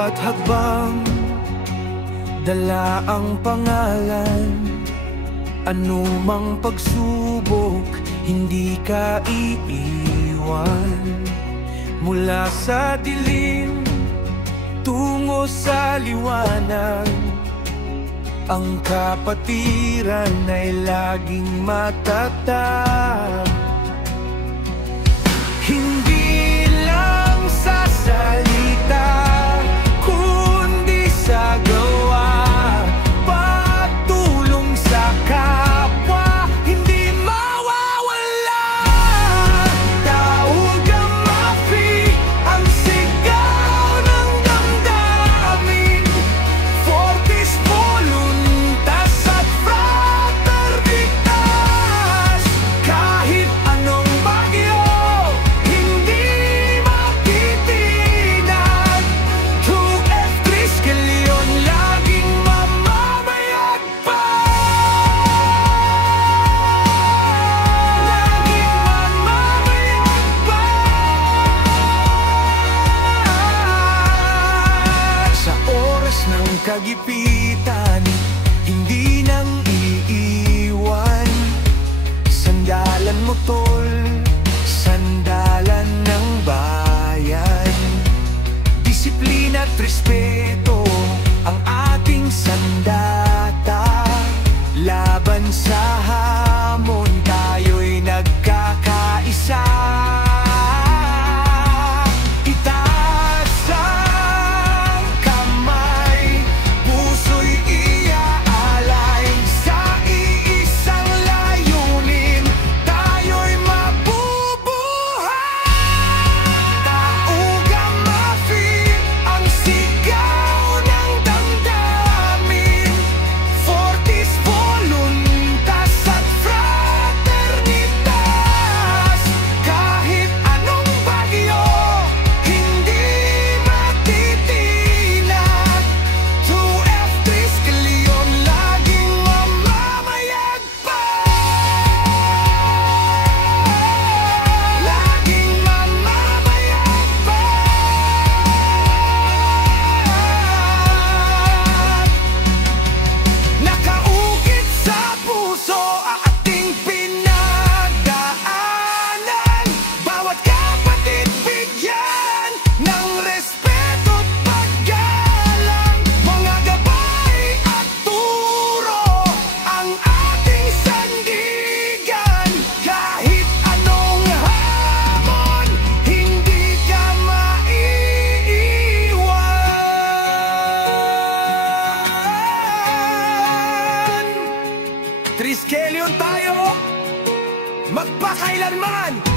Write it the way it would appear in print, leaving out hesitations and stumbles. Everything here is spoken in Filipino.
bawat hakbang, dala ang pangalan. Anumang pagsubok, hindi ka iiwan. Mula sa dilim, tungo sa liwanag, ang kapatiran ay laging matatag. Hindi lang sa salita, kundi sa gawa, pagtulong sa kapwa, hindi mawawala. Taong Gamafi, ang sigaw ng damdamin, Fortis Voluntas at Fraternitas. Kahit anong bagyo, hindi mapitinag. 2F Triskelion, laging mamamayagpag. Laging mamamayagpag. Sa oras ng kagipitan, hindi nang iiwan. Sandalan mo, tol, sandalan ng bayan. Disiplina at respeto ang ating sandata. Laban sa hamon, tayo'y nagkakaisa. Itaas ang kamay, puso'y iaalay sa iisang layunin, tayo'y mabubuhay. Taong Gamafi, ang sigaw ng damdamin, Fortis Voluntas at Fraternitas. Kahit anong bagyo, hindi matitinag. 2F Triskelion, laging mamamayagpag. Laging mamamayagpag. Nakaukit sa puso ang ating pinagdaanan. Bawat kapatid bigyan ng respeto at paggalang. Mga gabay at turo ang ating sandigan. Kahit anong hamon, hindi ka maiiwan. Triskelion tayo, magpakailanman.